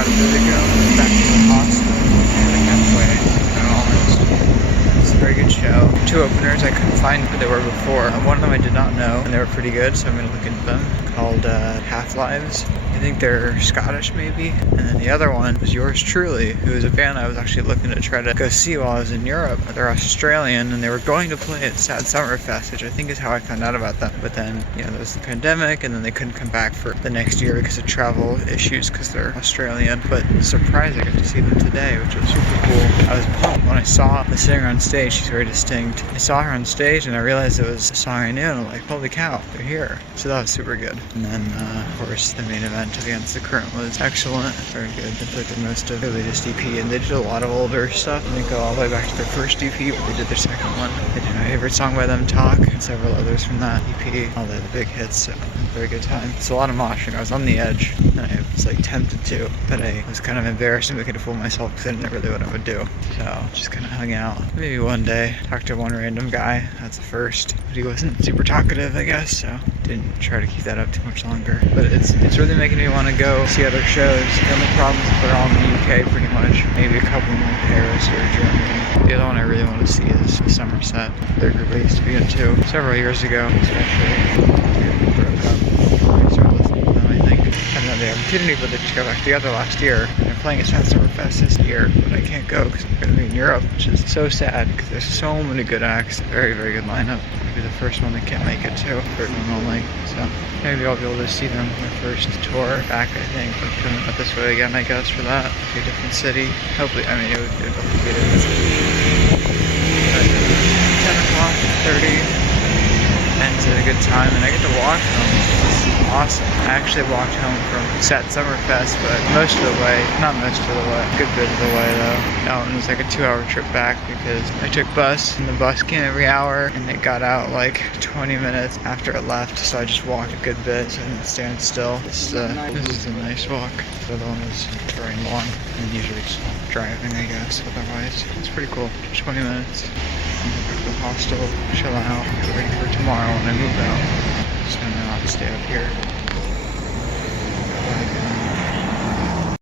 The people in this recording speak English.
out a bit ago. Back to the hostel. Like halfway. It's a very good show. 2 openers, I couldn't find who they were before. One of them I did not know, and they were pretty good, so I'm going to look into them. Called Half-Lives. I think they're Scottish maybe. And then the other one was Yours Truly, who is a band I was actually looking to try to go see while I was in Europe. They're Australian, and they were going to play at Sad Summer Fest, which I think is how I found out about them. But then, there was the pandemic, and then they couldn't come back for the next year because of travel issues because they're Australian. But surprised I got to see them today, which was super cool. I was pumped when I saw the singer on stage. She's very distinct. I saw her on stage, and I realized it was a song I knew, and I'm like, holy cow, they're here. So that was super good. And then, of course, the main event against the current was excellent. Very good. They played the most of the latest EP, and they did a lot of older stuff. They didn't go all the way back to their first EP, but they did their second one. They did my favorite song by them, Talk, and several others from that EP. All the big hits, so very good time. It's a lot of moshing. I was on the edge, and I was like tempted to, but I was kind of embarrassed and looking to fool myself because I didn't know really what I would do. So just kind of hung out. Maybe one day, talked to one random guy. That's the first, but he wasn't super talkative, I guess, so didn't try to keep that up too much longer. But it's really making me want to go see other shows. The only problem is they're all in the UK pretty much. Maybe a couple in Paris or Germany. The other one I really want to see is Somerset. Their group I used to be into several years ago, especially. They broke up. I started listening to them, I think. I had the opportunity for them to go back together last year. And they're playing a Sad Summer Fest this year, but I can't go because I'm going to be in Europe, which is so sad because there's so many good acts. Very, very good lineup. Be the first one that can't make it too. Third one only. So maybe I'll be able to see them on their first tour back, I think. But coming up this way again, I guess, for that. Be a different city. Hopefully, I mean, it would be a different city. But 10 o'clock, 30. Ends at a good time, and I get to walk home. It's awesome. I actually walked home from Sad Summer Fest, but most of the way, not most of the way, a good bit of the way though. That one was like a 2-hour trip back because I took bus, and the bus came every hour, and it got out like 20 minutes after it left, so I just walked a good bit, so I didn't stand still. This is a nice walk. The other one is very long, and usually just driving, I guess, otherwise. It's pretty cool. 20 minutes. Go to the hostel, chill out, get ready for tomorrow when I move out. Just gonna not stay up here.